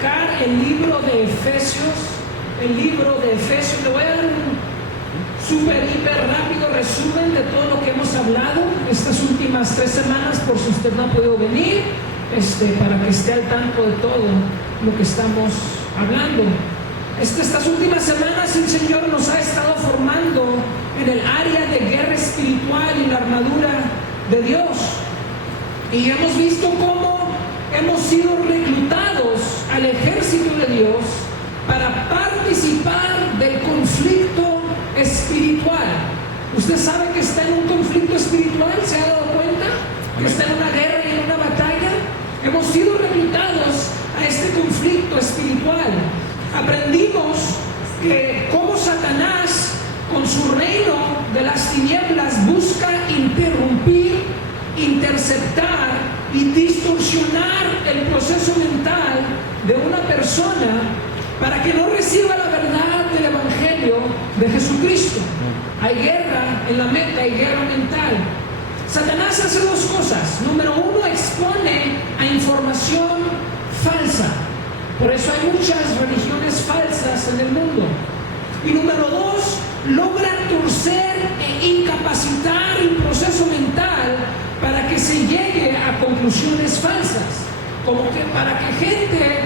arrancar el libro de Efesios. El libro de Efesios, le voy a dar un súper, hiper rápido resumen de todo lo que hemos hablado estas últimas 3 semanas, por si usted no ha podido venir, para que esté al tanto de todo lo que estamos hablando. Estas últimas semanas el Señor nos ha estado formando en el área de guerra espiritual y la armadura de Dios. Y hemos visto cómo hemos sido reclutados al ejército de Dios para participar del conflicto espiritual. ¿Usted sabe que está en un conflicto espiritual? ¿Se ha dado cuenta? Que está en una guerra y en una batalla. Hemos sido reclutados a este conflicto espiritual. Aprendimos que cómo Satanás, con su reino de las tinieblas, busca interrumpir, interceptar y distorsionar el proceso mental de una persona para que no reciba la verdad del Evangelio de Jesucristo. Hay guerra en la mente, hay guerra mental. Satanás hace 2 cosas. Número 1, expone a información falsa. Por eso hay muchas religiones falsas en el mundo. Y número 2, logra torcer e incapacitar el proceso mental para que se llegue a conclusiones falsas. Como que para que gente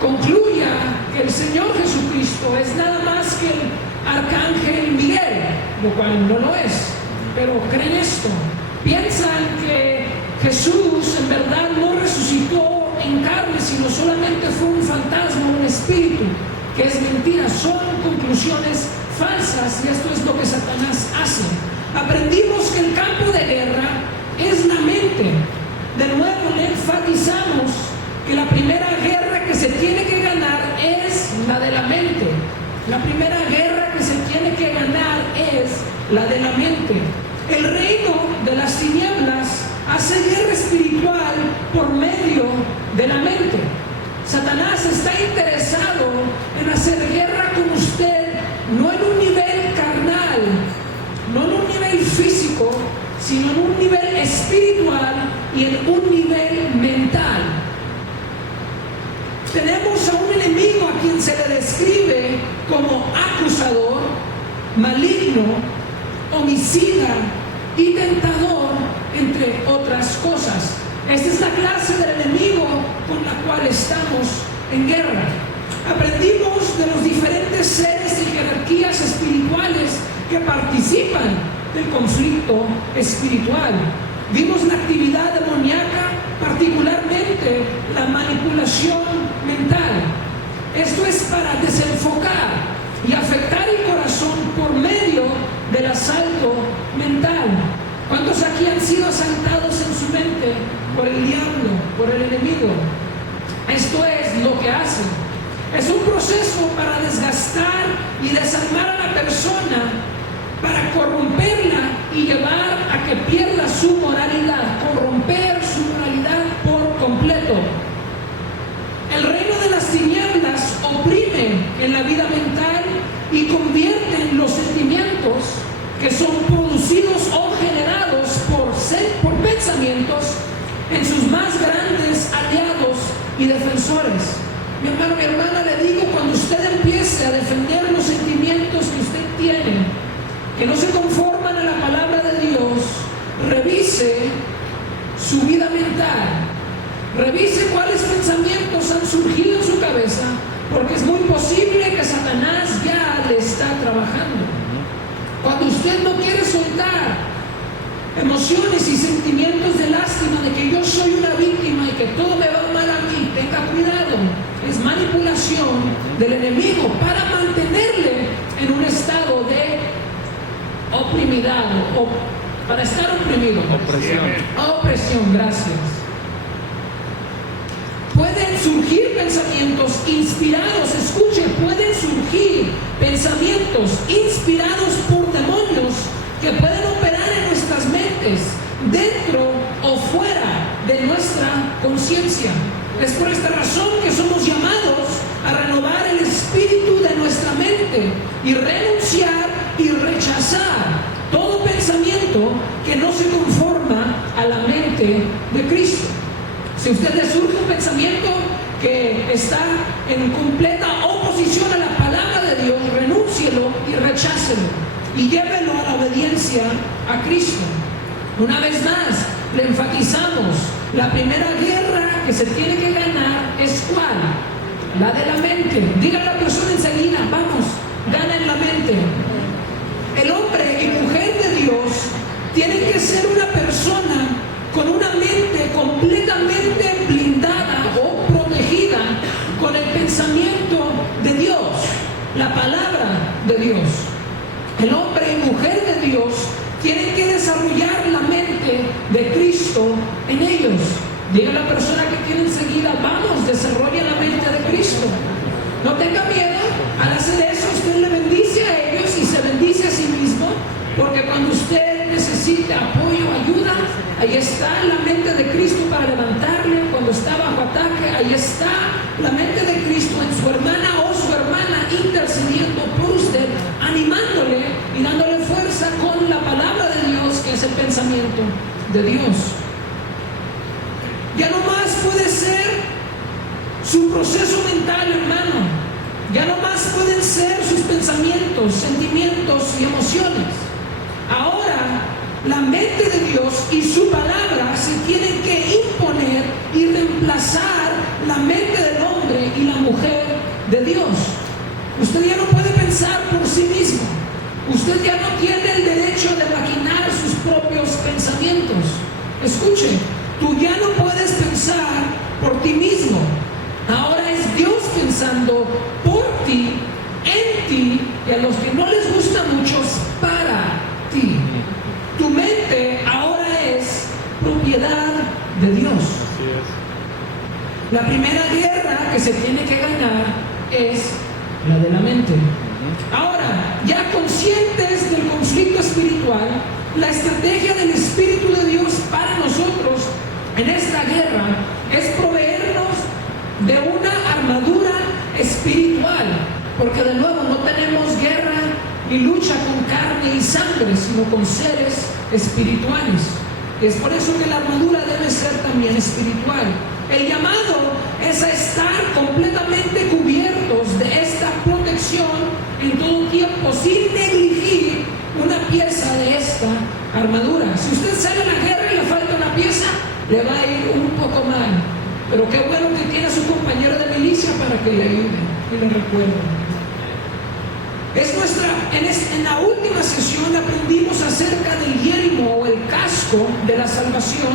concluya que el Señor Jesucristo es nada más que el arcángel Miguel, lo cual no lo es, pero creen esto. Piensan que Jesús en verdad no resucitó en carne, sino solamente fue un fantasma, un espíritu, que es mentira. Son conclusiones falsas y esto es lo que Satanás hace. Aprendimos que el campo de guerra es la mente. De nuevo le enfatizamos que la primera guerra que se tiene que ganar es la de la mente. La primera guerra que se tiene que ganar es la de la mente. El reino de las tinieblas hace guerra espiritual por medio de la mente. Satanás está interesado en hacer guerra con usted, no en un nivel carnal, no en un nivel físico, sino en un nivel espiritual y en un nivel mental. Tenemos a un enemigo a quien se le describe como acusador, maligno, homicida y tentador, entre otras cosas. Esta es la clase del enemigo con la cual estamos en guerra. Aprendimos de los diferentes seres y jerarquías espirituales que participan del conflicto espiritual. Vimos la actividad demoníaca, particularmente la manipulación mental. Esto es para desenfocar y afectar el corazón por medio del asalto mental. ¿Cuántos aquí han sido asaltados en su mente por el diablo, por el enemigo? Esto es lo que hacen. Es un proceso para desgastar y desarmar a la persona, para corromperla y llevar a que pierda su moralidad, corromper su moralidad por completo. El reino de las tinieblas oprime en la vida mental y convierte los sentimientos que son producidos o generados por pensamientos en sus más grandes aliados y defensores. Mi hermano, mi hermana, le digo, cuando usted empiece a defender los sentimientos que usted tiene, que no se conforman a la palabra de Dios, revise su vida mental, revise cuáles pensamientos han surgido en su cabeza, porque es muy posible que Satanás ya le está trabajando. Cuando usted no quiere soltar emociones y sentimientos de lástima, de que yo soy una víctima y que todo me va mal a mí, tenga cuidado. Es manipulación del enemigo para mantenerle en un estado de oprimidad, o para estar oprimido. Opresión, gracias. Pueden surgir pensamientos inspirados, escuche, pueden surgir pensamientos inspirados por demonios que pueden operar en nuestras mentes, dentro o fuera de nuestra conciencia. Es por esta razón que somos llamados a renovar el espíritu de nuestra mente y renunciar y rechazar todo pensamiento que no se conforma a la mente de Cristo. Si a usted le surge un pensamiento que está en completa oposición a la palabra de Dios, renúncielo y rechácelo y llévelo a la obediencia a Cristo. Una vez más, le enfatizamos, la primera guerra que se tiene que ganar es ¿cuál? La de la mente. Diga a la persona enseguida, vamos, gana en la mente. El hombre y mujer de Dios tienen que ser una persona con una mente completamente blindada o protegida con el pensamiento de Dios, la palabra de Dios. El hombre y mujer de Dios tienen que desarrollar la mente de Cristo en ellos. Diga a la persona que tiene enseguida, vamos, desarrolla la mente de Cristo. No tenga miedo, al hacer eso usted le bendice a ellos y se bendice a sí mismo, porque cuando usted necesite apoyo, ayuda, ahí está la mente de Cristo para levantarle. Cuando está bajo ataque, ahí está la mente de Cristo en su hermana o su hermana intercediendo por usted, animándole y dándole fuerza con la palabra de Dios, que es el pensamiento de Dios. Ya no más puede ser su proceso mental, hermano. Ya no más pueden ser sus pensamientos, sentimientos y emociones. Ahora, la mente de Dios y su palabra se tienen que imponer y reemplazar la mente del hombre y la mujer de Dios. Usted ya no puede pensar por sí mismo. Usted ya no tiene el derecho de maquinar sus propios pensamientos. Escuche, tú ya no puedes pensar por ti mismo. Ahora es Dios pensando por ti, en ti, y a los que no les gusta mucho, para ti. Tu mente ahora es propiedad de Dios. Así es. La primera guerra que se tiene que ganar es la de la mente. Ahora, ya conscientes del conflicto espiritual, la estrategia del Espíritu de Dios para nosotros en esta guerra es proveernos de una armadura espiritual, porque de nuevo no tenemos guerra y lucha con carne y sangre, sino con seres espirituales. Es por eso que la armadura debe ser también espiritual. El llamado es a estar completamente cubiertos de esta protección en todo tiempo, sin negligir una pieza de esta armadura. Si usted sale a la guerra y le falta una pieza, le va a ir un poco mal. Pero qué bueno que tiene a su compañero de milicia para que le ayude y le recuerde. En la última sesión aprendimos acerca del yelmo o el casco de la salvación,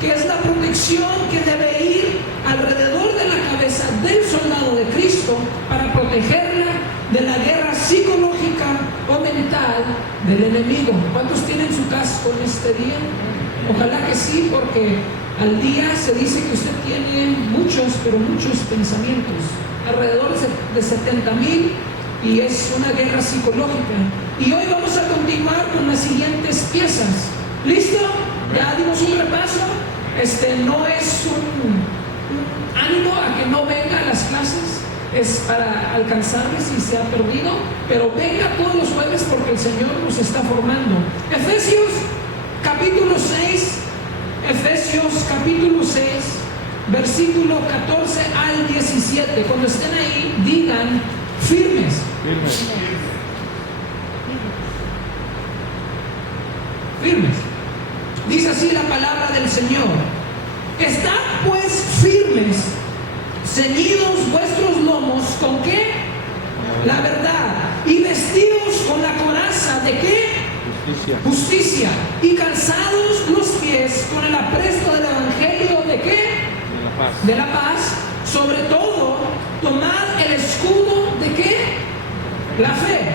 que es la protección que debe ir alrededor de la cabeza del soldado de Cristo para protegerla de la guerra psicológica o mental del enemigo. ¿Cuántos tienen su casco en este día? Ojalá que sí, porque al día se dice que usted tiene muchos, pero muchos pensamientos, alrededor de 70,000, y es una guerra psicológica. Y hoy vamos a continuar con las siguientes piezas. ¿Listo? Ya dimos un repaso. No es un ánimo a que no venga a las clases, es para alcanzarle si se ha perdido, pero venga todos los jueves porque el Señor nos está formando. Efesios capítulo 6, Efesios capítulo 6, versículo 14 al 17. Cuando estén ahí, digan firmes. Firmes. Dice así la palabra del Señor: estad pues firmes, ceñidos vuestros lomos, ¿con qué? La verdad. Y vestidos con la coraza de ¿qué? Justicia. Y calzados los pies con el apresto del evangelio de ¿qué? De la paz. Sobre todo, tomad el escudo de ¿qué? La fe,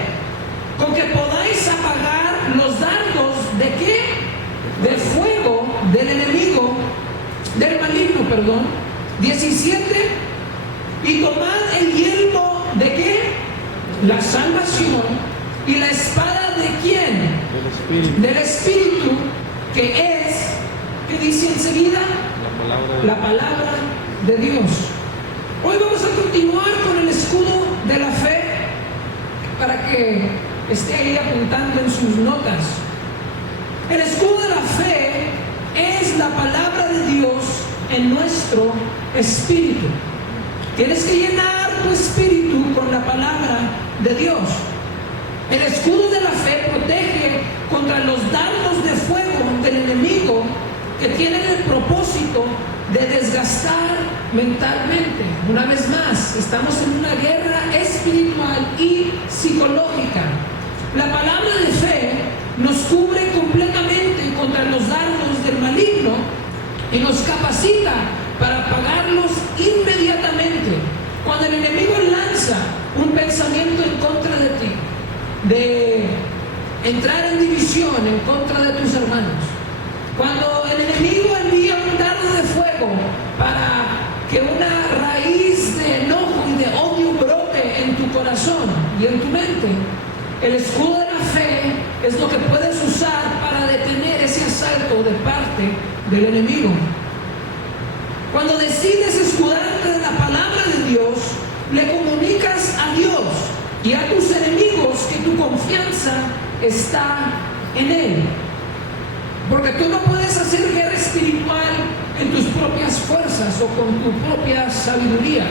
con que podáis apagar los dardos de ¿qué? Del fuego del enemigo, del maligno, perdón. 17. Y tomad el yelmo de ¿qué? La salvación, y la espada de ¿quién? Del Espíritu, que es, ¿qué dice enseguida? La palabra de Dios. Hoy vamos a continuar con el escudo de la fe, para que esté ahí apuntando en sus notas. El escudo de la fe es la palabra de Dios en nuestro espíritu. Tienes que llenar tu espíritu con la palabra de Dios. El escudo de la fe protege contra los dardos de fuego del enemigo que tienen el propósito de desgastar mentalmente. Una vez más, estamos en una guerra espiritual y psicológica. La palabra de fe nos cubre completamente contra los dardos del maligno y nos capacita para apagarlos inmediatamente. Cuando el enemigo lanza un pensamiento en contra de ti, de entrar en división en contra de tus hermanos, cuando el enemigo envía un dardo de fuego para que una raíz de enojo y de odio brote en tu corazón y en tu mente, el escudo de la fe es lo que puedes usar para detener ese asalto de parte del enemigo. Cuando decides escudarte de la palabra de Dios, le comunicas a Dios y a tus enemigos que tu confianza está en Él. Porque tú no puedes hacer guerra espiritual en tus propias fuerzas o con tu propia sabiduría.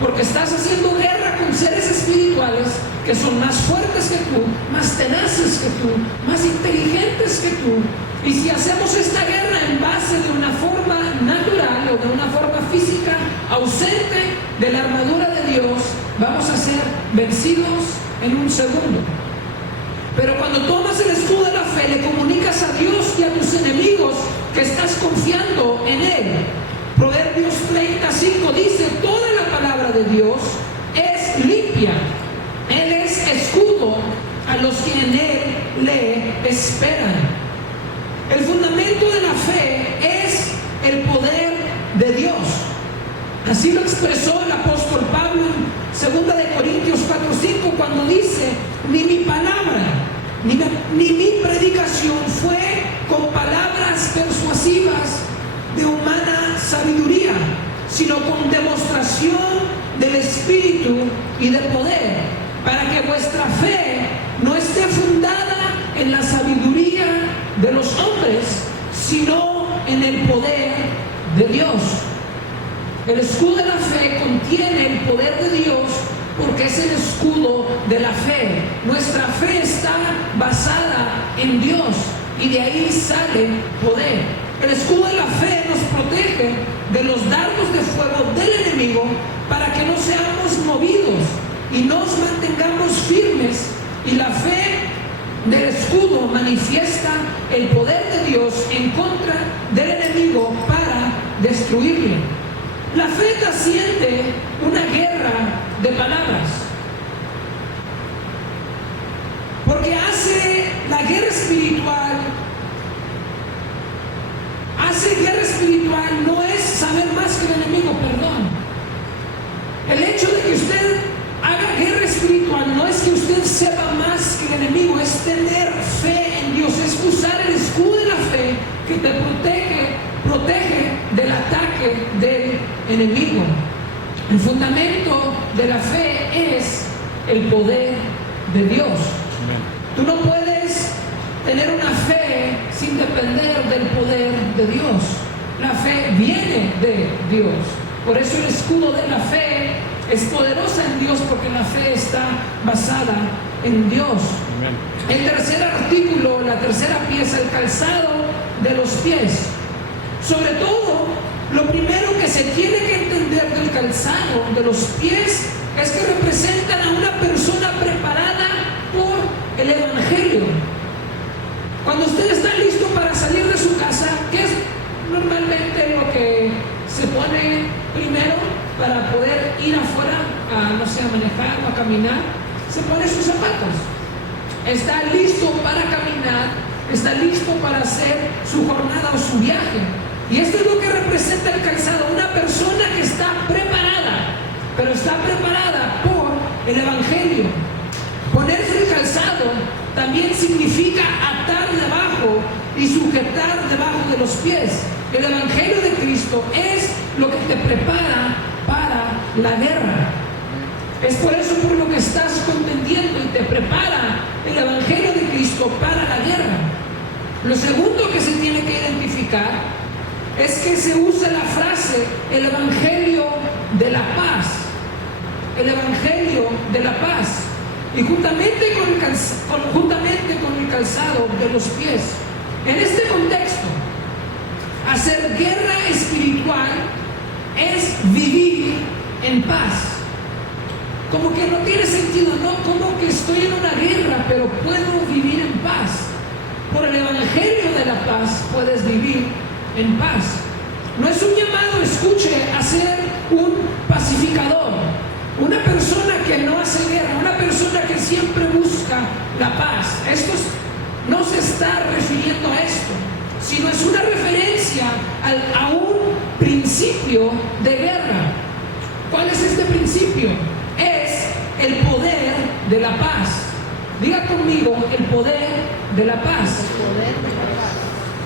Porque estás haciendo guerra con seres espirituales que son más fuertes que tú, más tenaces que tú, más inteligentes que tú. Y si hacemos esta guerra en base de una forma natural o de una forma física, ausente de la armadura de Dios, vamos a ser vencidos en un segundo. Pero cuando tomas el escudo de la fe, le comunicas a Dios y a tus enemigos que estás confiando en Él. Proverbios 35 dice: toda la palabra de Dios es limpia. Él es escudo a los que en Él le esperan. El fundamento de la fe es el poder de Dios. Así lo expresó el apóstol Pablo en 2 Corintios 4:5 cuando dice: ni mi palabra, ni mi predicación fue con palabras persuasivas de humana sabiduría, sino con demostración del Espíritu y de poder, para que vuestra fe no esté fundada en la sabiduría de los hombres, sino en el poder de Dios. El escudo de la fe contiene el poder de Dios porque es el escudo de la fe. Nuestra fe está basada en Dios y de ahí sale poder. El escudo de la fe nos protege de los dardos de fuego del enemigo para que no seamos movidos y nos mantengamos firmes. Y la fe del escudo manifiesta el poder de Dios en contra del enemigo para destruirle. La fe trasciende una guerra de palabras, porque la guerra espiritual no es saber más que el enemigo, perdón. El hecho de que usted haga guerra espiritual no es que usted sepa más que el enemigo, es tener fe en Dios, es usar el escudo de la fe que te protege del ataque del enemigo. El fundamento de la fe es el poder de Dios. Tú no puedes tener una fe sin depender del poder de Dios. La fe viene de Dios. Por eso el escudo de la fe es poderosa en Dios, porque la fe está basada en Dios. Amén. El tercer artículo, la tercera pieza, el calzado de los pies. Sobre todo, lo primero que se tiene que entender del calzado de los pies es que representan a una persona preparada por el Evangelio. Cuando usted está listo para salir de su casa, ¿qué es normalmente lo que se pone primero para poder ir afuera a manejar o a caminar? Se pone sus zapatos. Está listo para caminar, está listo para hacer su jornada o su viaje. Y esto es lo que representa el calzado, una persona que está preparada, pero está preparada por el Evangelio. Ponerse el calzado también significa atar debajo y sujetar debajo de los pies. El Evangelio de Cristo es lo que te prepara para la guerra. Es por eso por lo que estás contendiendo y te prepara el Evangelio de Cristo para la guerra. Lo segundo que se tiene que identificar es que se usa la frase el Evangelio de la paz, el Evangelio de la paz, y juntamente con el calzado de los pies. En este contexto, hacer guerra espiritual es vivir en paz. Como que no tiene sentido, ¿no? Como que estoy en una guerra, pero puedo vivir en paz. Por el Evangelio de la paz puedes vivir en paz. No es un llamado, escuche, a ser un pacificador, una persona que no hace guerra, una persona que siempre busca la paz. No se está refiriendo a esto, sino es una referencia a un principio de guerra. ¿Cuál es este principio? Es el poder de la paz. Diga conmigo, el poder de la paz.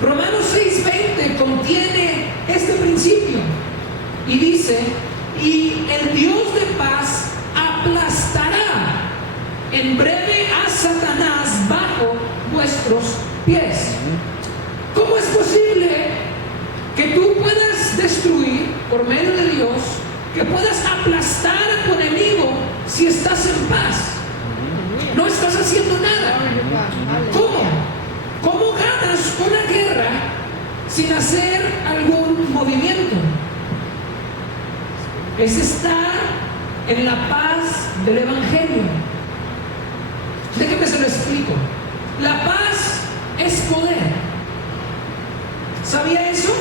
Romanos 6:20 contiene este principio y dice: y el Dios de paz aplastará en breve a Satanás bajo vuestros pies. ¿Cómo es posible que tú puedas destruir por medio de Dios, que puedas aplastar a tu enemigo si estás en paz? No estás haciendo nada. ¿Cómo? ¿Cómo ganas una guerra sin hacer algún movimiento? Es estar en la paz del Evangelio. Déjeme se lo explico. La paz es poder. ¿Sabía eso?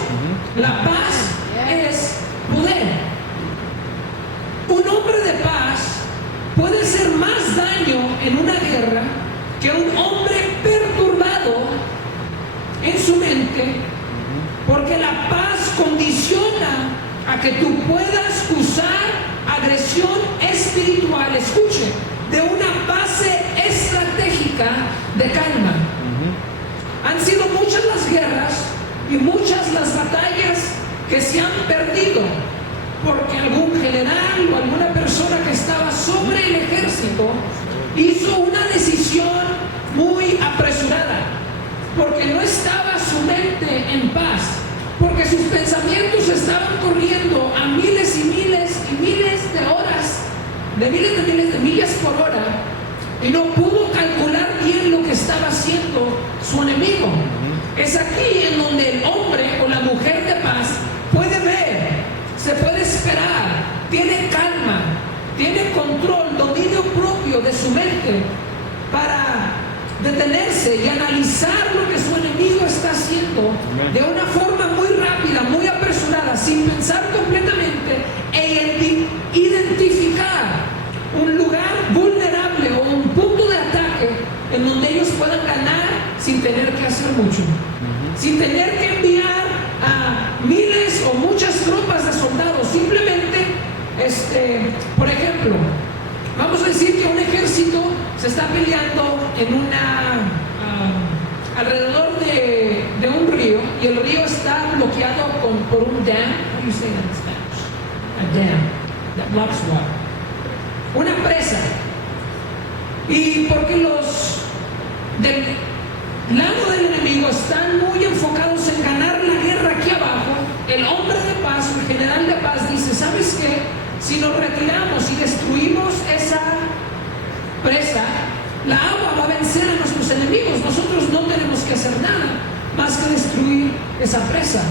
La paz es poder. Un hombre de paz puede hacer más daño en una guerra que un hombre perturbado en su mente, porque la paz condiciona a que tú puedas usar agresión espiritual, escuche, de una base estratégica de calma. Han sido muchas las guerras y muchas las batallas que se han perdido porque algún general o alguna persona que estaba sobre el ejército hizo una decisión muy apresurada, porque no estaba su mente en paz, porque sus pensamientos estaban corriendo a miles y miles y miles de horas, de miles de millas por hora, y no pudo calcular bien lo que estaba haciendo su enemigo. Es aquí en donde el hombre o la mujer de paz puede ver, se puede esperar, tiene calma, tiene control, dominio propio de su mente para detenerse y analizar lo que su enemigo está haciendo de una forma muy rápida, muy apresurada, sin pensar completamente, e identificar un lugar vulnerable o un punto de ataque en donde ellos puedan ganar sin tener que hacer mucho, sin tener que enviar a miles o muchas tropas de soldados. Simplemente, por ejemplo, vamos a decir que un ejército se está peleando en alrededor de un río, y el río está bloqueado por un dam. How do you say that in Spanish? A dam that blocks water. Una presa. Y porque los del lado del enemigo están muy enfocados en ganar la guerra aquí abajo, el hombre de paz, el general de paz, dice: ¿sabes qué? Si nos retiramos y destruimos esa presa, la agua va a vencer a nuestros enemigos. Nosotros no tenemos que hacer nada más que destruir esa presa.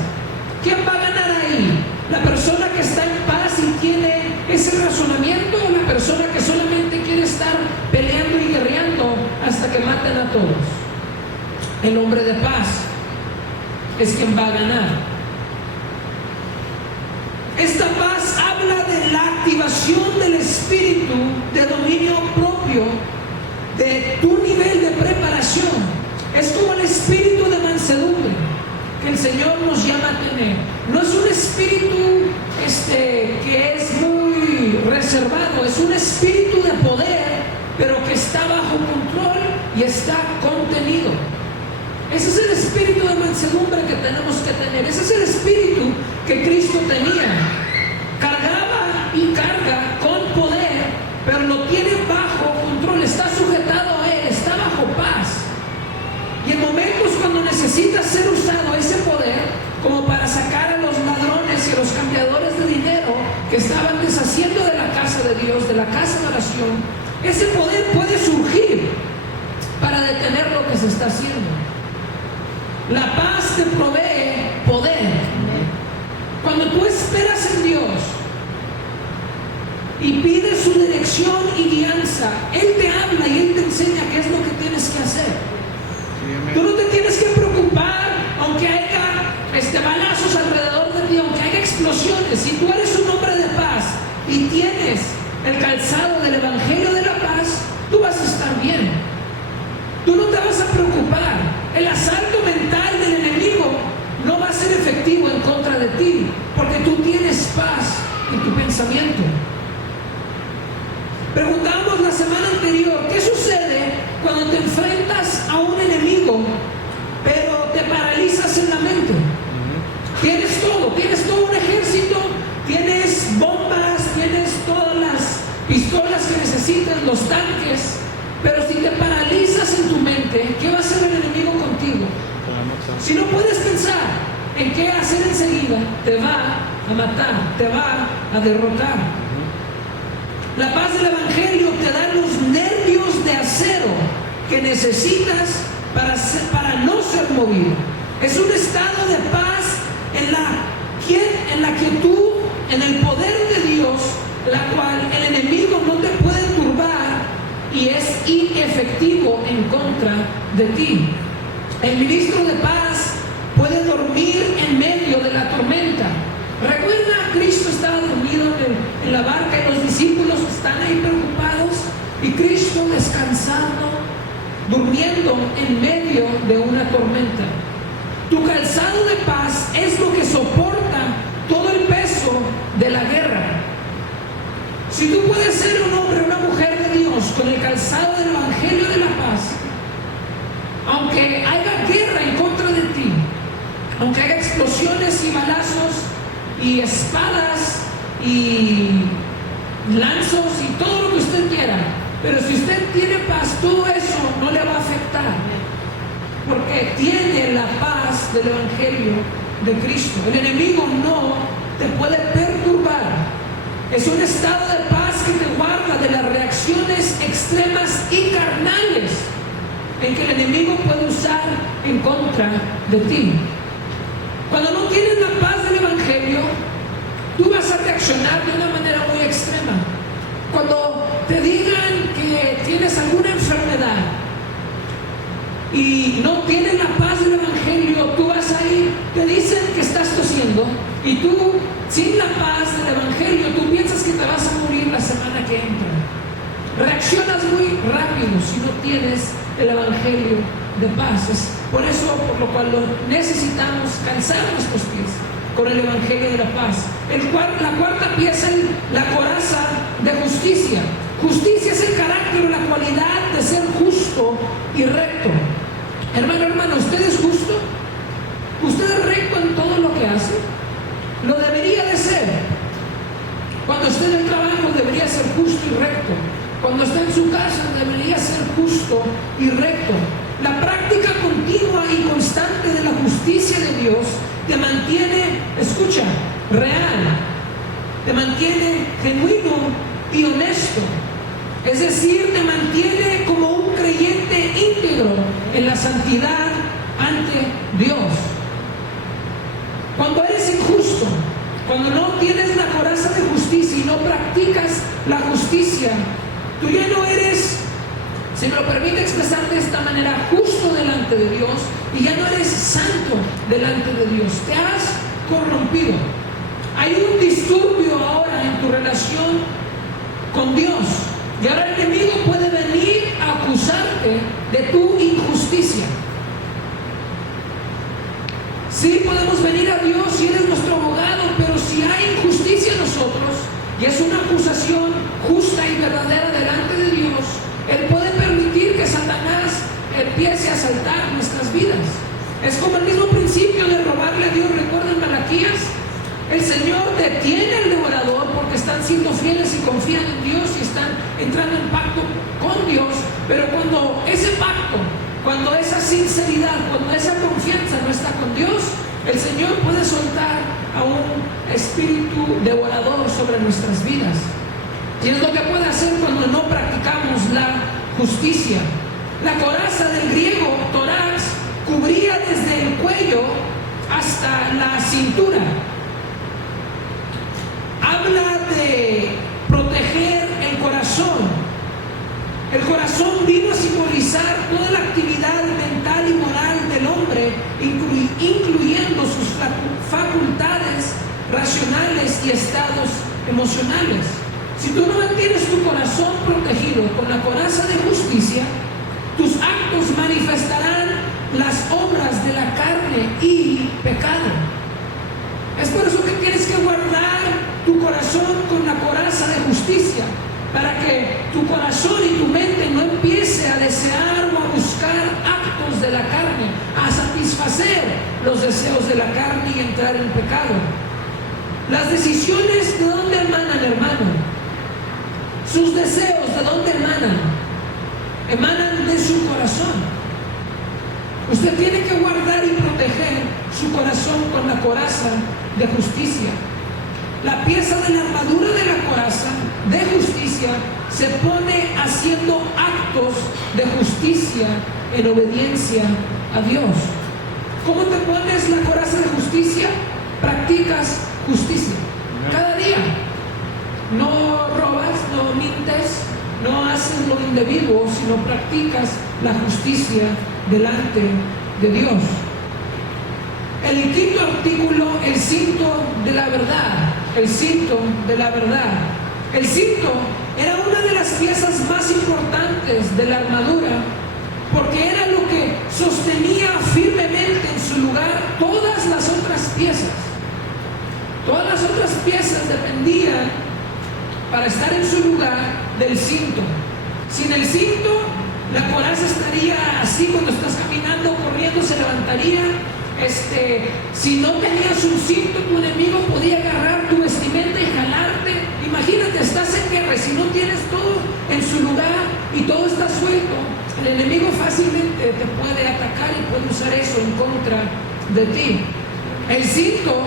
¿Quién va a ganar ahí? ¿La persona que está en paz y tiene ese razonamiento, o la persona que solamente quiere estar peleando y guerreando hasta que maten a todos? El hombre de paz es quien va a ganar. Esta paz habla de la activación del espíritu de dominio propio, de tu nivel de preparación. Es como el espíritu de mansedumbre que el Señor nos llama a tener. No es un espíritu que es muy reservado, es un espíritu de poder, pero que está bajo control y está contenido. Ese es el espíritu de mansedumbre que tenemos que tener. Ese es el espíritu que Cristo tenía. Cargaba y carga con poder, pero lo tiene bajo control, está sujetado a Él, está bajo paz. Y en momentos cuando necesita ser usado ese poder, como para sacar a los ladrones y a los cambiadores de dinero que estaban oración, ese poder puede surgir para detener lo que se está haciendo. La paz te provee poder. Cuando tú esperas en Dios y pides su dirección y guianza, Él te habla y Él te enseña qué es lo que tienes que hacer. Tú no te tienes que preocupar, aunque haya balazos alrededor de ti, aunque haya explosiones. Si tú eres un hombre de paz y tienes el calzado del Evangelio de la paz, tú vas a estar bien. Tú no te vas a preocupar. El asalto mental del enemigo no va a ser efectivo en contra de ti, porque tú tienes paz en tu pensamiento. Preguntamos la semana anterior, ¿qué sucede cuando te enfrentas a un enemigo, pero te paralizas en la mente? Tienes todo un ejército, tienes bombas, tienes todas las pistolas que necesitas, los tanques, pero si te paralizas en tu mente, ¿qué va a hacer el enemigo contigo? Si no puedes pensar en qué hacer enseguida, te va a matar, te va a derrotar. La paz del Evangelio te da los nervios de acero que necesitas para no ser movido. Es un estado de paz en la quietud, en el poder de Dios, la cual el enemigo no te puede turbar y es inefectivo en contra de ti. El ministro de paz puede dormir en medio de la tormenta. Recuerda, Cristo estaba dormido en la barca y los discípulos están ahí preocupados y Cristo descansando, durmiendo en medio de una tormenta. Tu calzado de paz es lo que soporta todo el peso de la guerra. Si tú puedes ser un hombre o una mujer de Dios con el calzado del Evangelio de la paz, aunque haya guerra en contra de ti, aunque haya explosiones y balazos y espadas y lanzos y todo lo que usted quiera, pero si usted tiene paz, todo eso no le va a afectar, porque tiene la paz del Evangelio de Cristo. El enemigo no te puede perturbar. Es un estado de paz que te guarda de las reacciones extremas y carnales en que el enemigo puede usar en contra de ti. Cuando no tienes la paz del Evangelio, tú vas a reaccionar de una manera muy extrema. Cuando te digan que tienes alguna enfermedad y no tienes la paz del Evangelio, tú vas a ir, te dicen que estás tosiendo y tú, sin la paz del Evangelio, tú piensas que te vas a morir la semana que entra. Reaccionas muy rápido si no tienes el Evangelio de paz. Es por eso, por lo cual necesitamos calzar nuestros pies con el Evangelio de la paz. La cuarta pieza es la coraza de justicia. Justicia es el carácter o la cualidad de ser justo y recto. Hermano, ¿usted es justo? ¿Usted es recto en todo lo que hace? Lo debería de ser. Cuando esté en el trabajo debería ser justo y recto. Cuando está en su casa debería ser justo y recto. La práctica continua y constante de la justicia de Dios te mantiene, escucha, real, te mantiene genuino y honesto. Es decir, te mantiene como un creyente íntegro en la santidad ante Dios. Cuando eres injusto, cuando no tienes la coraza de justicia y no practicas la justicia, tú ya no eres, si me lo permite expresar de esta manera, justo delante de Dios, y ya no eres santo delante de Dios. Te has corrompido. Hay un disturbio ahora en tu relación con Dios, y ahora el enemigo puede venir a acusarte de tu injusticia. Sí, podemos venir a Dios y Él es nuestro abogado, pero si hay injusticia en nosotros, y es una acusación justa y verdadera delante de Dios, Él puede permitir que Satanás empiece a asaltar nuestras vidas. Es como el mismo principio de robarle a Dios. ¿Recuerdan Malaquías? El Señor detiene al devorador porque están siendo fieles y confían en Dios y están entrando en pacto con Dios, pero cuando ese pacto, cuando esa sinceridad, cuando esa confianza no está con Dios, el Señor puede soltar a un espíritu devorador sobre nuestras vidas. Y es lo que puede hacer cuando no practicamos la justicia. La coraza del griego, tórax, cubría desde el cuello hasta la cintura. Habla de proteger el corazón. El corazón vino a simbolizar toda la actividad mental y moral del hombre, incluyendo sus facultades racionales y estados emocionales. Si tú no mantienes tu corazón protegido con la coraza de justicia, tus actos manifestarán las obras de la carne y pecado. Es por eso que tienes que guardar tu corazón con la coraza de justicia, para que tu corazón y tu mente no empiece a desear o a buscar actos de la carne, a satisfacer los deseos de la carne y entrar en pecado. Las decisiones, ¿de dónde emanan, hermano? Sus deseos, ¿de dónde emanan? Emanan de su corazón. Usted tiene que guardar y proteger su corazón con la coraza de justicia. La pieza de la armadura de la coraza de justicia se pone haciendo actos de justicia en obediencia a Dios. ¿Cómo te pones la coraza de justicia? Practicas justicia cada día. No robas, no mintes, no haces lo indebido, sino practicas la justicia delante de Dios. El quinto artículo, el cinto de la verdad. El cinto de la verdad. El cinto era una de las piezas más importantes de la armadura, porque era lo que sostenía firmemente en su lugar todas las otras piezas. Todas las otras piezas dependían, para estar en su lugar, del cinto. Sin el cinto, la coraza estaría así cuando estás caminando, corriendo, se levantaría. Si no tenías un cinto, tu enemigo podía agarrar tu vestimenta y jalarte. Imagínate, estás en guerra y si no tienes todo en su lugar y todo está suelto, el enemigo fácilmente te puede atacar y puede usar eso en contra de ti. El cinto,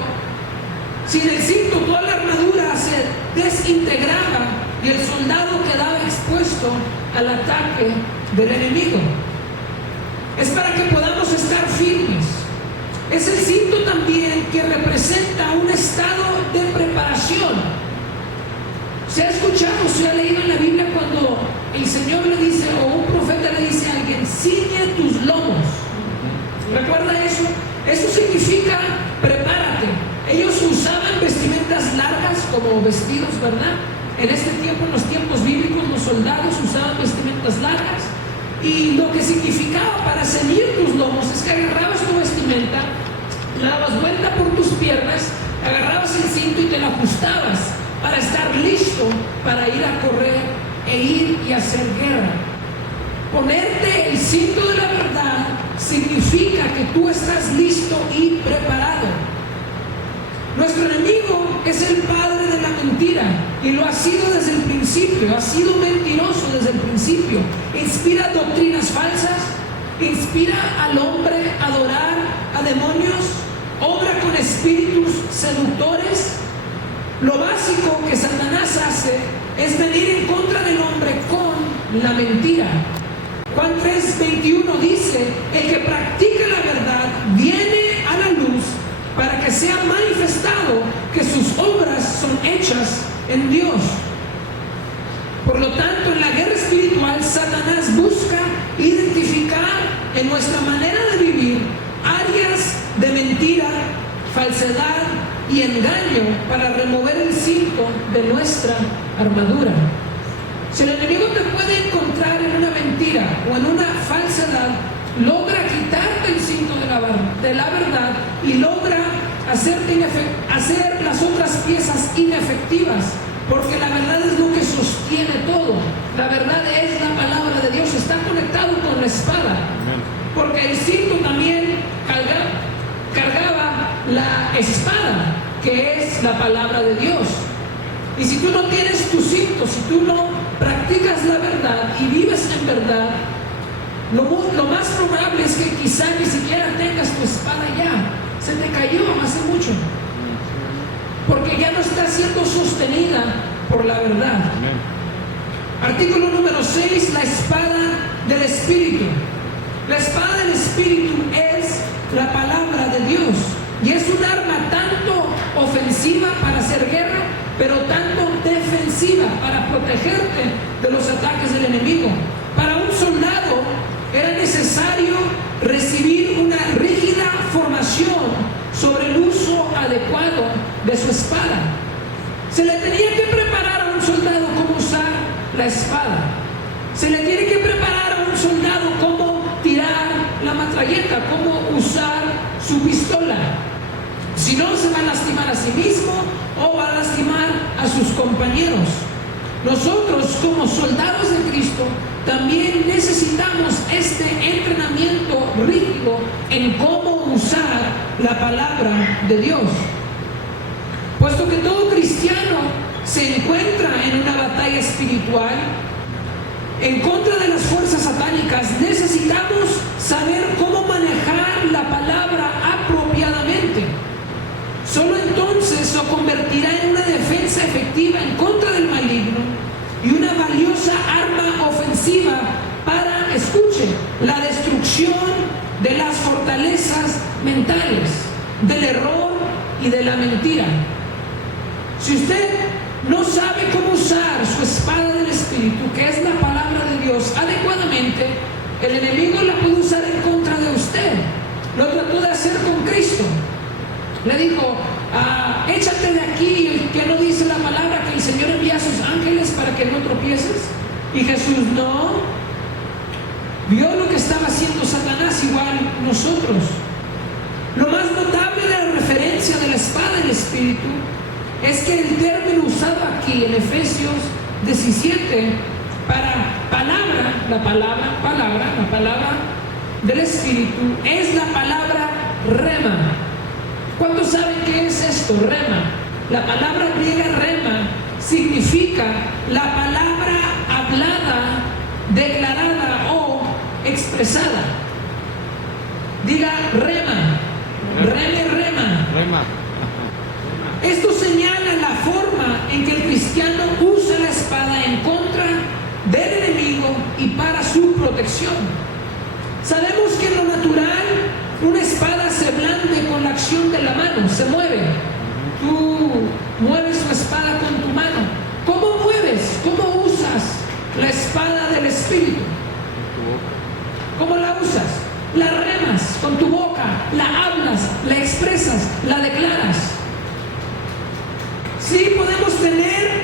sin el cinto, toda la armadura se desintegraba y el soldado quedaba expuesto al ataque del enemigo. Es para que podamos estar firmes. Es el cinto también que representa un estado de preparación. Se ha escuchado, se ha leído en la Biblia cuando el Señor le dice, o un profeta le dice a alguien, ciñe tus lomos. ¿Recuerda eso? Eso significa prepárate. Ellos usaban vestimentas largas como vestidos, ¿verdad? En este tiempo, en los tiempos bíblicos, los soldados usaban vestimentas largas. Y lo que significaba para ceñir tus lomos es que agarrabas tu vestimenta, la dabas vuelta por tus piernas, agarrabas el cinto y te lo ajustabas para estar listo para ir a correr e ir y hacer guerra. Ponerte el cinto de la verdad significa que tú estás listo y preparado. Nuestro enemigo es el padre de la mentira y lo ha sido desde el principio, ha sido mentiroso desde el principio. Inspira doctrinas falsas, inspira al hombre a adorar a demonios, obra con espíritus seductores. Lo básico que Satanás hace es venir en contra del hombre con la mentira. Juan 3:21 dice, el que practica la verdad viene a la luz para que sea manifestado que sus obras son hechas en Dios. Por lo tanto, en la guerra espiritual, Satanás busca identificar en nuestra manera de vivir áreas de mentira, falsedad y engaño para remover el cinto de nuestra armadura. Si el enemigo te puede encontrar en una mentira o en una falsedad, logra quitarte el cinto de la verdad y logra hacer las otras piezas inefectivas, porque la verdad es lo que sostiene todo. La verdad es la palabra de Dios, está conectado con la espada, porque el cinto también cargaba la espada, que es la palabra de Dios. Y si tú no tienes tu cinto, si tú no practicas la verdad y vives en verdad, lo más probable es que quizá ni siquiera tengas tu espada ya. Se te cayó hace mucho, porque ya no está siendo sostenida por la verdad. Amén. Artículo número 6, la espada del Espíritu. La espada del Espíritu es la palabra de Dios y es un arma tanto ofensiva para hacer guerra, pero tanto defensiva para protegerte de los ataques del enemigo. Para un soldado era necesario recibir una rígida formación sobre el uso adecuado de su espada. Se le tenía que preparar a un soldado cómo usar la espada. Se le tiene que preparar a un soldado cómo tirar la metralleta, cómo usar su pistola. Si no, se va a lastimar a sí mismo o va a lastimar a sus compañeros. Nosotros, como soldados de Cristo, también necesitamos este entrenamiento rígido en cómo usar la palabra de Dios. Puesto que todo cristiano se encuentra en una batalla espiritual en contra de las fuerzas satánicas, necesitamos saber cómo manejar la palabra apropiadamente. Solo entonces se convertirá en una defensa efectiva en contra del maligno y una valiosa arma ofensiva para, escuche, la destrucción de las fortalezas mentales, del error y de la mentira. Si usted no sabe cómo usar su espada del Espíritu, que es la palabra de Dios, adecuadamente, el enemigo la puede usar en contra de usted. Lo trató de hacer con Cristo. Le dijo, échate de aquí, el que no dice la palabra, que el Señor envía a sus ángeles para que no tropieces. Y Jesús no. Vio lo que estaba haciendo Satanás, igual nosotros. Lo más notable de la referencia de la espada del Espíritu es que el término usado aquí en Efesios 17 para palabra, la palabra del Espíritu, es la palabra rema. ¿Cuántos saben qué es esto? Rema. La palabra griega rema significa la palabra hablada, declarada o expresada. Diga rema. Rema. Rema. Esto señala la forma en que el cristiano usa la espada en contra del enemigo y para su protección. Sabemos que en lo natural una espada se blande con la acción de la mano, se mueve. Tú mueves tu espada con tu mano. ¿Cómo mueves? ¿Cómo usas la espada del Espíritu? ¿Cómo la usas? La remas con tu boca, la hablas, la expresas, la declaras. Sí, podemos tener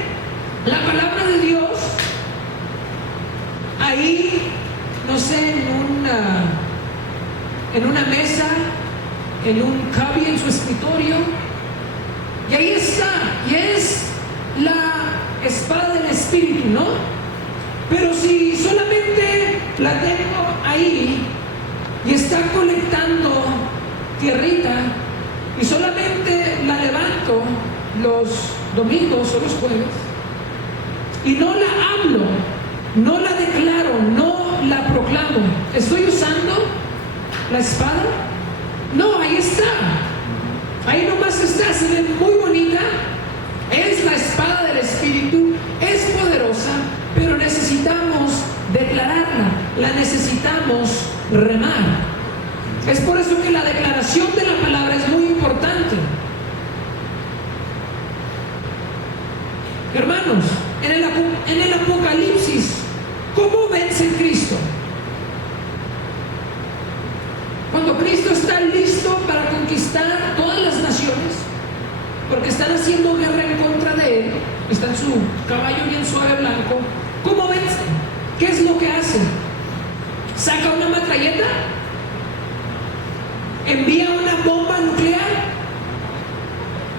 la palabra de Dios ahí, no sé, en una mesa, en un cubby en su escritorio, y ahí está, y es la espada del Espíritu, ¿no? Pero si solamente la tengo ahí y está colectando tierrita y solamente la levanto los domingos o los jueves y no la hablo, no la declaro, no la proclamo, ¿estoy usando la espada? No, ahí está, ahí nomás está, se ve muy bonita, es la espada del Espíritu, es poderosa, pero necesitamos declararla, la necesitamos remar. Es por eso que la declaración de la palabra es muy importante. Hermanos, en el Apocalipsis, ¿cómo vence Cristo? Cuando Cristo está listo para conquistar todas las naciones, porque están haciendo guerra en contra de Él, está en su caballo bien suave blanco, ¿cómo vence? ¿Qué es lo que hace? ¿Saca una metralleta? ¿Envía una bomba nuclear?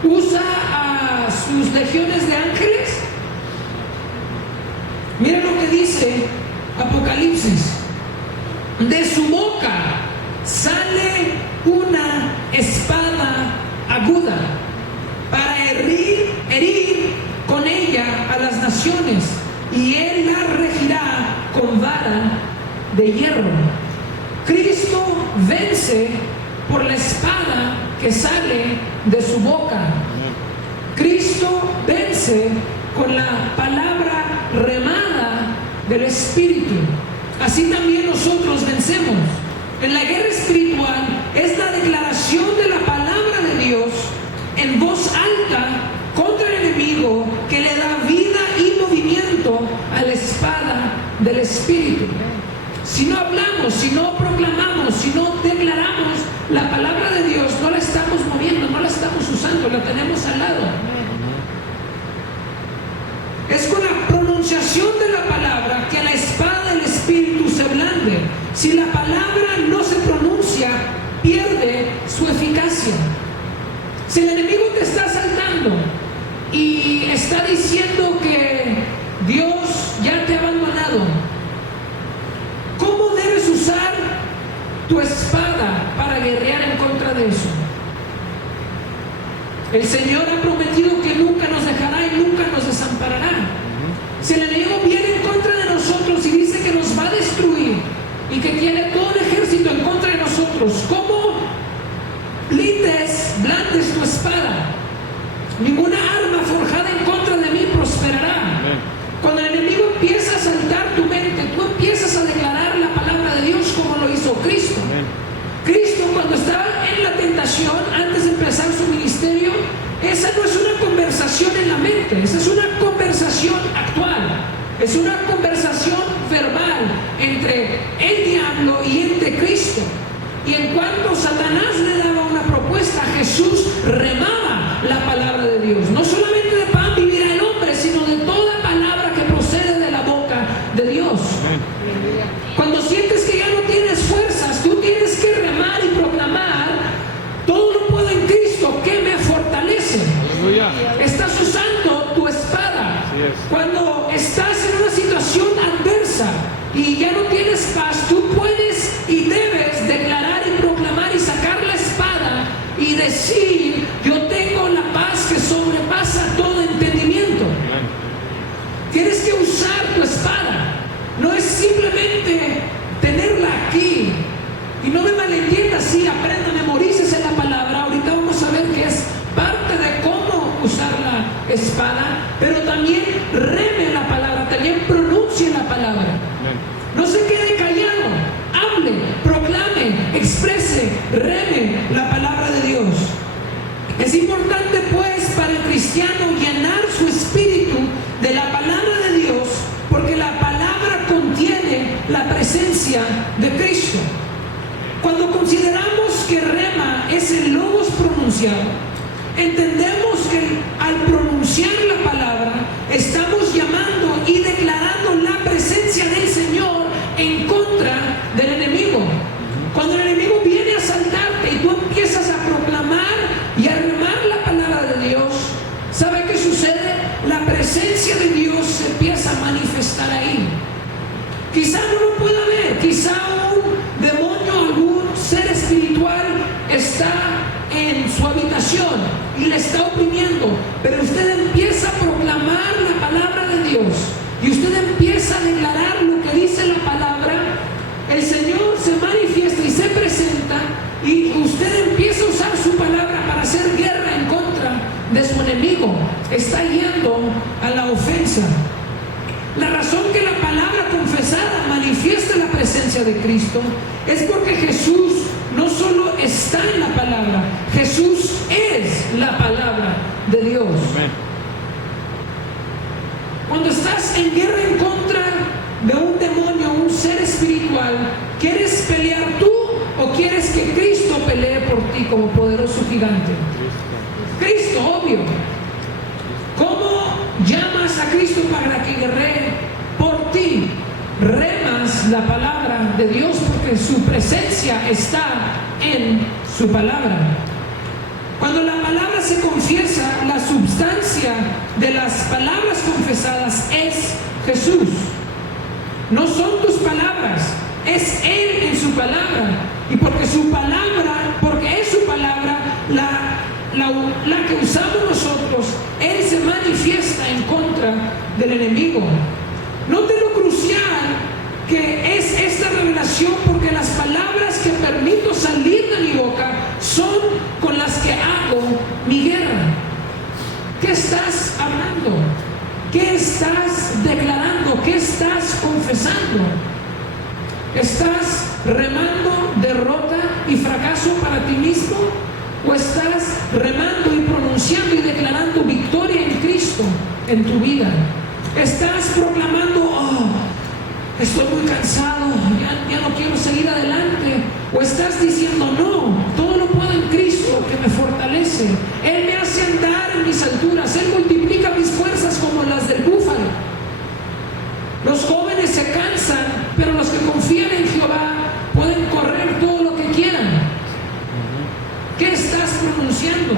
¿Usa a sus legiones de ángeles? Miren lo que dice Apocalipsis. De su boca sale una espada aguda para herir con ella a las naciones, y él la regirá con vara de hierro. Cristo vence por la espada que sale de su boca. Cristo vence con la palabra remada del Espíritu. Así también nosotros vencemos. En la guerra espiritual es la declaración de la palabra de Dios en voz alta contra el enemigo que le da vida y movimiento a la espada del Espíritu. Si no hablamos, si no proclamamos, si no declaramos la palabra de Dios, no la estamos moviendo, no la estamos usando, la tenemos al lado. Es con la pronunciación de la palabra que la espada del Espíritu se blande. Si la palabra no se pronuncia, pierde su eficacia. Si el enemigo te está asaltando y está diciendo que Dios ya te ha abandonado, ¿cómo debes usar tu espada para guerrear en contra de eso? El Señor ha prometido que nunca nos dejará y nunca nos desamparará. Si el enemigo viene en contra de nosotros y dice que nos va a destruir y que tiene todo un ejército en contra de nosotros, ¿cómo blandes tu espada? Ninguna arma forjada en contra de mí prosperará. Cuando el enemigo empieza a asaltar tu mente, tú empiezas a declarar la palabra de Dios como lo hizo Cristo. Cristo, cuando estaba en la tentación, antes de empezar su ministerio, esa no es una conversación en la mente, esa es una conversación actual, es una conversación verbal entre el diablo y entre Cristo. Y en cuanto Satanás le daba una propuesta, Jesús remaba la palabra de Dios. No solamente de pan vivirá el hombre, sino de toda palabra que procede de la boca de Dios. Cuando sientes que ya no tienes fuerzas, tú tienes que remar y proclamar: todo lo puedo en Cristo que me fortalece. Aleluya. Estás usando tu espada. Cuando estás en una situación adversa y ya no tienes paz, tú puedes y debes declarar y proclamar y sacar la espada y decir: yo tengo la paz que sobrepasa todo entendimiento. Tienes que usar tu espada. No es simplemente tenerla aquí. Y no me malentiendas, sí, aprenda, memorices la palabra. Ahorita vamos a ver que es parte de cómo usar la espada, pero también reme la palabra, también pronuncie la palabra. No se quede callado, hable, proclame, exprese, reme la palabra de Dios. Es importante pues para el cristiano llenar su espíritu de la palabra de Dios, porque la palabra contiene la presencia de Cristo. Cuando consideramos que rema es el logos pronunciado, entendemos que al pronunciar la palabra estamos llamando y declarando la presencia del Señor en contra del enemigo. Cuando el enemigo viene a asaltarte y tú empiezas a proclamar y a remar la palabra de Dios, ¿sabe qué sucede? La presencia de Dios se empieza a manifestar ahí. Quizá no lo pueda ver, quizá un demonio, algún ser espiritual está en su habitación y le está oprimiendo, pero usted empieza a proclamar la palabra de Dios y usted empieza a declarar lo que dice la palabra. El Señor se manifiesta y se presenta, y usted empieza a usar su palabra para hacer guerra en contra de su enemigo. Está yendo a la ofensa. La razón que la palabra confesada manifiesta la presencia de Cristo es porque Jesús no solo está en la palabra, Jesús es la palabra de Dios. Amén. Cuando estás en guerra en contra de un demonio, un ser espiritual, ¿quieres pelear tú o quieres que Cristo pelee por ti como poderoso gigante? Cristo, obvio. ¿Cómo llamas a Cristo para que guerree por ti? Remas la palabra de Dios, porque su presencia está en su palabra. Cuando la palabra se confiesa, la substancia de las palabras confesadas es Jesús. No son tus palabras, es Él en su palabra. Y porque su palabra, porque es su palabra, la que usamos nosotros, Él se manifiesta en contra del enemigo. Note lo crucial que es esta revelación, porque las palabras que permito salir de mi boca son con las que hago mi guerra. ¿Qué estás hablando? ¿Qué estás declarando? ¿Qué estás confesando? ¿Estás remando derrota y fracaso para ti mismo? ¿O estás remando y pronunciando y declarando victoria en Cristo en tu vida? ¿Estás proclamando, estoy muy cansado, ya no quiero seguir adelante? ¿O estás diciendo, no, todo lo puedo en Cristo que me fortalece? Él me hace andar en mis alturas, Él multiplica mis fuerzas como las del búfalo. Los jóvenes se cansan, pero los que confían en Jehová pueden correr todo lo que quieran. ¿Qué estás pronunciando?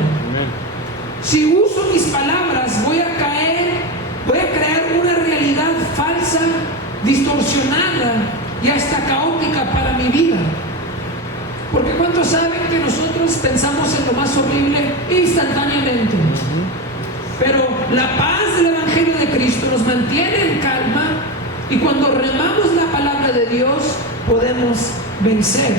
Si uso mis palabras, voy a crear una realidad falsa, distorsionada y hasta caótica para mi vida. Porque ¿cuántos saben que nosotros pensamos en lo más horrible instantáneamente? Pero la paz del Evangelio de Cristo nos mantiene en calma, y cuando remamos la palabra de Dios podemos vencer.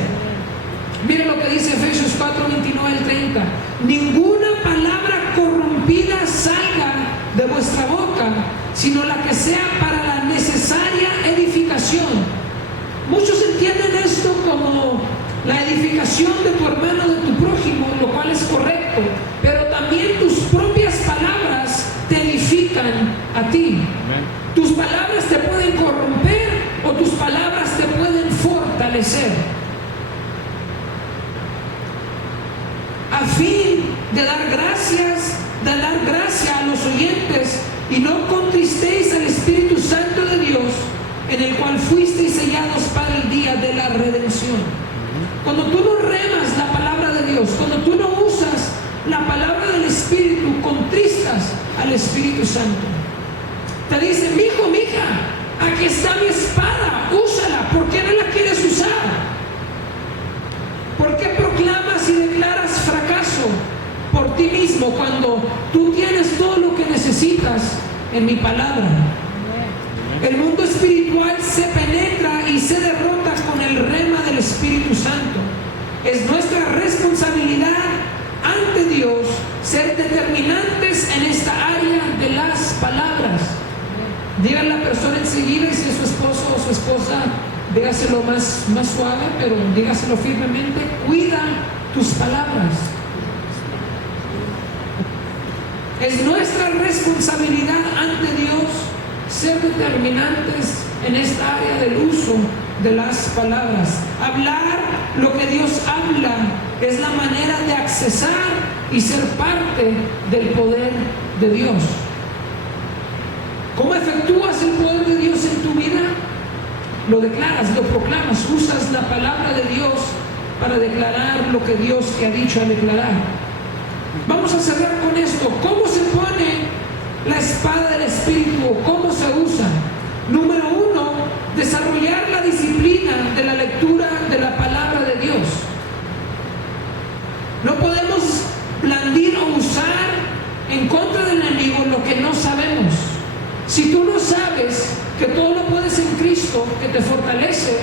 Miren lo que dice Efesios 4, 29 al 30. Ninguna palabra corrompida salga de vuestra boca, sino la que sea para la necesaria edificación. Muchos entienden esto como la edificación de tu hermano, de tu prójimo, lo cual es correcto, pero también tus propias palabras te edifican a ti. Amén. Tus palabras te pueden corromper o tus palabras te pueden fortalecer. A fin de dar gracia a los oyentes, y no contristéis al Espíritu Santo de Dios, en el cual fuisteis sellados para el día de la redención. Cuando tú no remas la palabra de Dios, cuando tú no usas la palabra del Espíritu, contristas al Espíritu Santo. Te dice, mijo, mija, aquí está mi espada, úsala. ¿Por qué no la quieres usar? ¿Por qué proclamas y declaras fracaso por ti mismo cuando tú tienes todo lo que necesitas en mi palabra? El mundo espiritual se penetra y se derrota con el rema del Espíritu Santo. Es nuestra responsabilidad ante Dios ser determinantes en esta área de las palabras. Díganle a la persona enseguida, y si es su esposo o su esposa, dígaselo más suave, pero dígaselo firmemente: cuida tus palabras. Es nuestra responsabilidad ante Dios ser determinantes en esta área del uso de las palabras. Hablar lo que Dios habla es la manera de accesar y ser parte del poder de Dios. ¿Cómo efectúas el poder de Dios en tu vida? Lo declaras, lo proclamas, usas la palabra de Dios para declarar lo que Dios te ha dicho a declarar. Vamos a cerrar con esto. ¿Cómo se pone la espada del Espíritu? ¿Cómo se usa? Número 1, desarrollar la disciplina de la lectura de la palabra de Dios. No podemos blandir o usar en contra del enemigo lo que no sabemos. Si tú no sabes que todo lo puedes en Cristo, que te fortalece,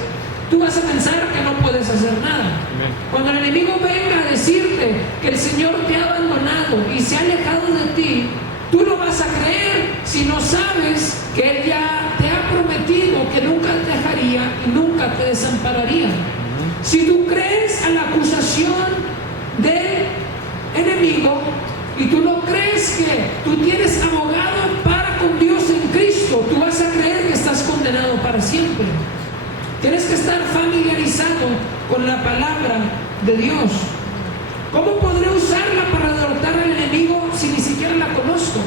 tú vas a pensar que no puedes hacer nada. Amén. Cuando el enemigo venga a decirte que el Señor te ha abandonado y se ha alejado de ti, tú lo vas a creer si no sabes que Él ya te ha prometido que nunca te dejaría y nunca te desampararía. Si tú crees a la acusación del enemigo y tú no crees que tú tienes abogado para con Dios en Cristo, tú vas a creer que estás condenado para siempre. Tienes que estar familiarizado con la palabra de Dios. ¿Cómo podré usarla para derrotar al enemigo si ni siquiera la conozco?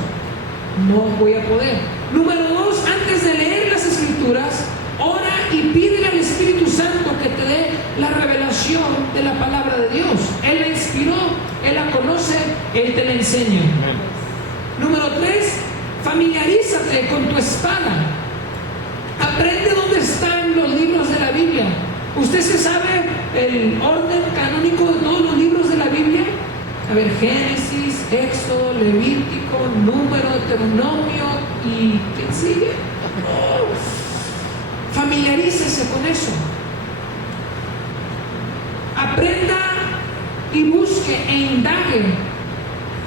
No voy a poder. Número 2, antes de leer las Escrituras, ora y pídele al Espíritu Santo que te dé la revelación de la palabra de Dios. Él la inspiró, Él la conoce, Él te la enseña. Número 3, familiarízate con tu espada. Aprende dónde están los libros de la Biblia. ¿Usted se sabe el orden canónico de todos los libros de la Biblia? A ver, Génesis, Éxodo, Levítico, Número, Deuteronomio y ¿quién sigue? Familiarícese con eso. Aprenda y busque e indague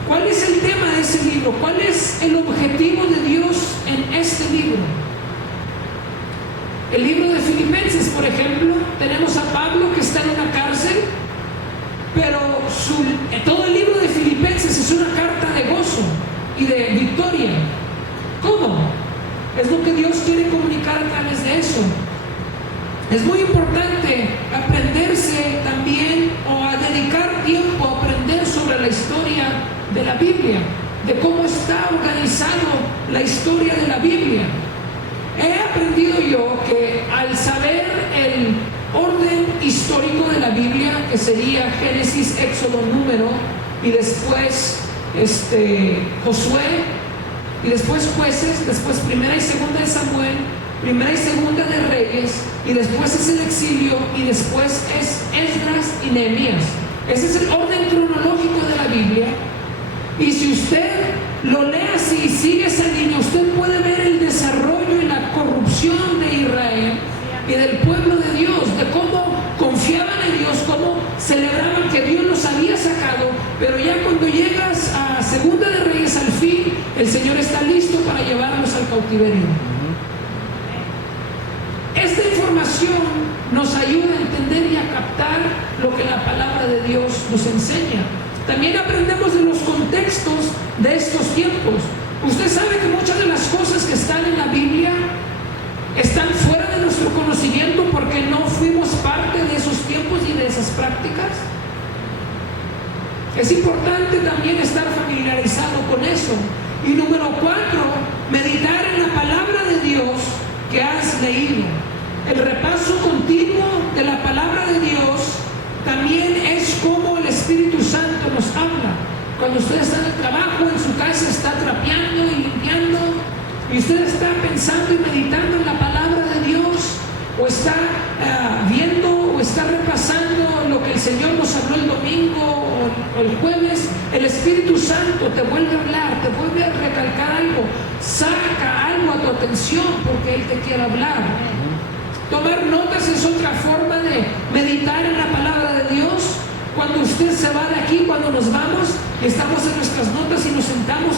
¿Cuál es el tema de ese libro? ¿Cuál es el objetivo de Dios en este libro? El libro de Filipenses, por ejemplo, tenemos a Pablo que está en una cárcel, pero todo el libro de Filipenses es una carta de gozo y de victoria. ¿Cómo? Es lo que Dios quiere comunicar a través de eso. Es muy importante aprenderse también o a dedicar tiempo a aprender sobre la historia de la Biblia, de cómo está organizado la historia de la Biblia. He aprendido yo que al saber el orden histórico de la Biblia, que sería Génesis, Éxodo, Número, y después Josué, y después Jueces, después Primera y Segunda de Samuel, Primera y Segunda de Reyes, y después es el exilio, y después es Esdras y Nehemías. Ese es el orden cronológico de la Biblia. Y si usted lo lee así y sigue esa línea, usted puede ver el desarrollo y la corrupción de Israel y del pueblo de Dios, de cómo confiaban en Dios, cómo celebraban que Dios los había sacado, pero ya cuando llegas a Segunda de Reyes, al fin, el Señor está listo para llevarlos al cautiverio. Esta información nos ayuda a entender y a captar lo que la palabra de Dios nos enseña. También aprendemos de los contextos de estos tiempos. Usted sabe que muchas de las cosas que están en la Biblia están fuera de nuestro conocimiento porque no fuimos parte de esos tiempos y de esas prácticas. Es importante también estar familiarizado con eso. Y número 4, meditar en la palabra de Dios que has leído. El repaso continuo de la palabra de Dios también es como el Espíritu Santo nos habla. Cuando usted está en el trabajo, en su casa, está trapeando y limpiando, y usted está pensando y meditando en la palabra de Dios, o está viendo o está repasando lo que el Señor nos habló el domingo o el jueves, el Espíritu Santo te vuelve a hablar, te vuelve a recalcar algo, saca algo a tu atención porque Él te quiere hablar. Tomar notas es otra forma de meditar en la palabra de Dios. Cuando usted se va de aquí, cuando nos vamos, estamos en nuestras notas y nos sentamos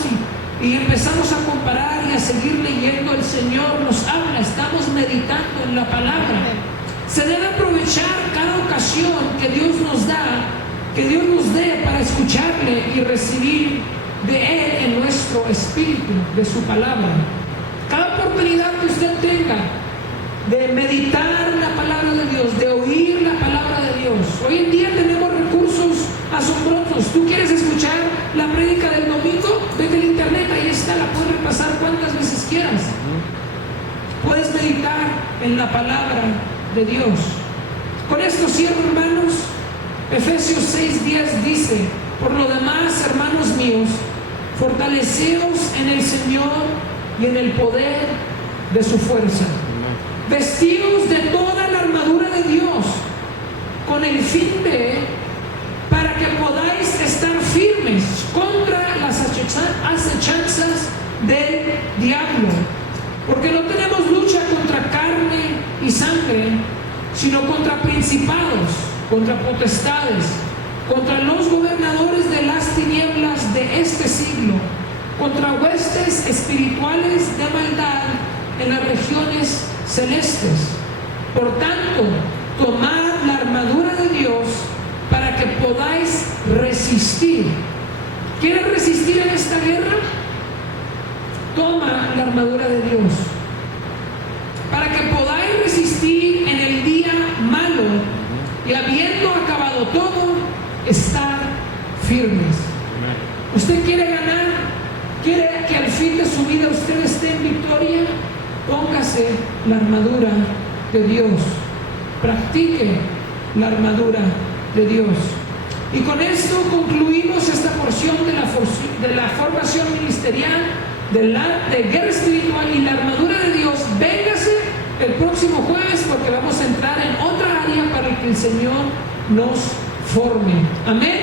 y empezamos a comparar y a seguir leyendo. El Señor nos habla, estamos meditando en la palabra. Se debe aprovechar cada ocasión que Dios nos da, que Dios nos dé para escucharle y recibir de Él en nuestro espíritu, de su palabra. Cada oportunidad que usted tenga de meditar la palabra de Dios, de oír la palabra de Dios. Hoy en día tenemos recursos asombrosos. ¿Tú quieres escuchar la prédica del domingo? Vete al internet, ahí está, la puedes repasar cuantas veces quieras. Puedes meditar en la palabra de Dios. Con esto cierro, hermanos. Efesios 6:10 dice: por lo demás, hermanos míos, fortaleceos en el Señor y en el poder de su fuerza. Vestidos de toda la armadura de Dios, con el fin para que podáis estar firmes contra las acechanzas del diablo. Porque no tenemos lucha contra carne y sangre, sino contra principados, contra potestades, contra los gobernadores de las tinieblas de este siglo, contra huestes espirituales de maldad en las regiones celestes. Por tanto, tomad la armadura de Dios para que podáis resistir. ¿Quieres resistir en esta guerra? Toma la armadura de Dios para que podáis resistir en el día malo y, habiendo acabado todo, estar firmes. ¿Usted quiere ganar? ¿Quiere que al fin de su vida usted esté en victoria? Póngase la armadura de Dios. Practique la armadura de Dios. Y con esto concluimos esta porción de la formación ministerial, de guerra espiritual y la armadura de Dios. Véngase el próximo jueves porque vamos a entrar en otra área para que el Señor nos forme. Amén.